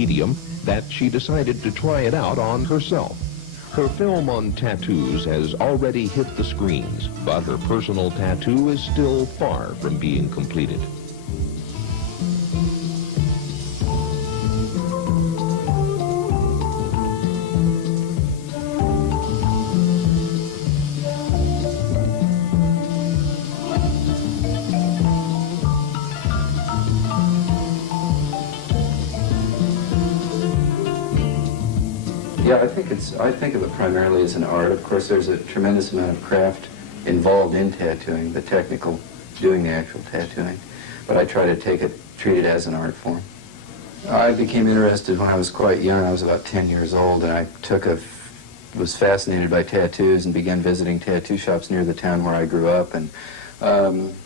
medium that she decided to try it out on herself. Her film on tattoos has already hit the screens, but her personal tattoo is still far from being completed. Yeah, I think of it primarily as an art. Of course, there's a tremendous amount of craft involved in tattooing, the technical, doing the actual tattooing. But I try to treat it as an art form. I became interested when I was quite young. I was about 10 years old, and I was fascinated by tattoos and began visiting tattoo shops near the town where I grew up, and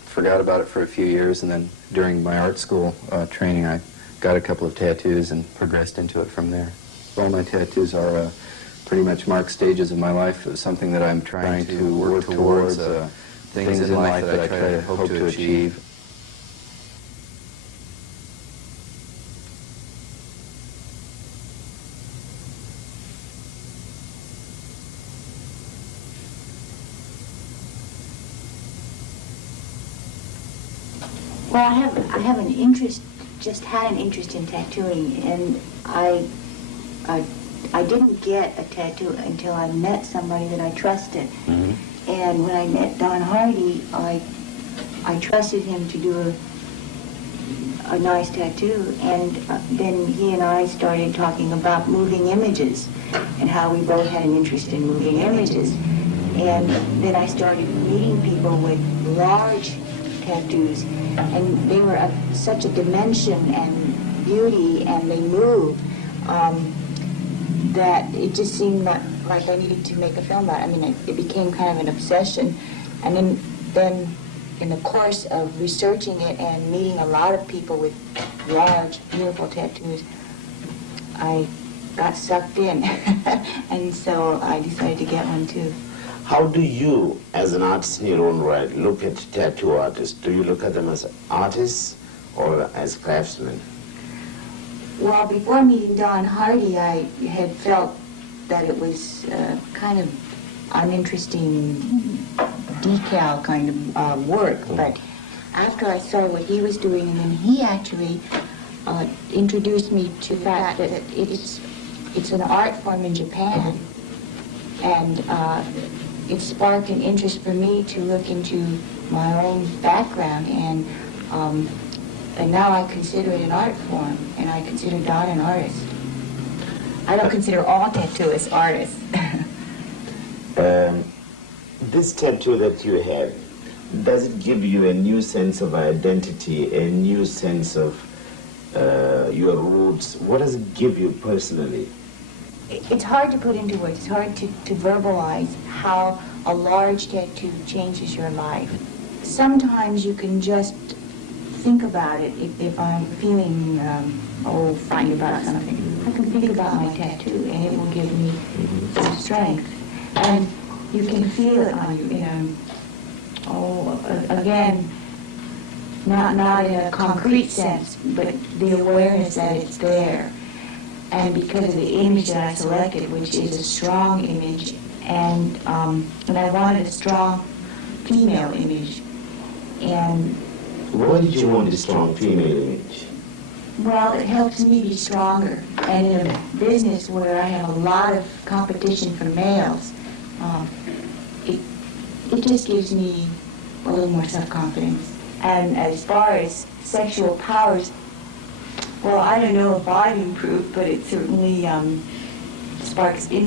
forgot about it for a few years. And then during my art school training, I got a couple of tattoos and progressed into it from there. All my tattoos are pretty much marked stages of my life, something that I'm trying to work towards, things in life that I try to hope to achieve. Well, I have an interest, just had an interest in tattooing, and I didn't get a tattoo until I met somebody that I trusted. Mm-hmm. And when I met Don Hardy, I trusted him to do a nice tattoo, and then he and I started talking about moving images and how we both had an interest in moving images. And then I started meeting people with large tattoos, and they were of such a dimension and beauty, and they moved, that it just seemed like I needed to make a film about it. I mean, it became kind of an obsession. And then in the course of researching it and meeting a lot of people with large, beautiful tattoos, I got sucked in. And so I decided to get one too. How do you, as an artist in your own right, look at tattoo artists? Do you look at them as artists or as craftsmen? Well, before meeting Don Hardy, I had felt that it was kind of uninteresting decal kind of work. But after I saw what he was doing, and then he actually introduced me to the fact that it's an art form in Japan, and it sparked an interest for me to look into my own background, and now I consider it an art form, and I consider Don an artist. I don't consider all tattooists artists. This tattoo that you have, does it give you a new sense of identity, a new sense of your roots? What does it give you personally? It's hard to put into words. It's hard to verbalize how a large tattoo changes your life. Sometimes you can just think about it. If I'm feeling frightened about something, I can think about my tattoo, and it will give me some strength. And you can feel it on you. Again, not in a concrete sense, but the awareness that it's there. And because of the image that I selected, which is a strong image, and I wanted a strong female image. And why did you want a strong female image? Well, it helps me be stronger. And in a business where I have a lot of competition for males, it just gives me a little more self-confidence. And as far as sexual powers, well, I don't know if I've improved, but it certainly sparks interest.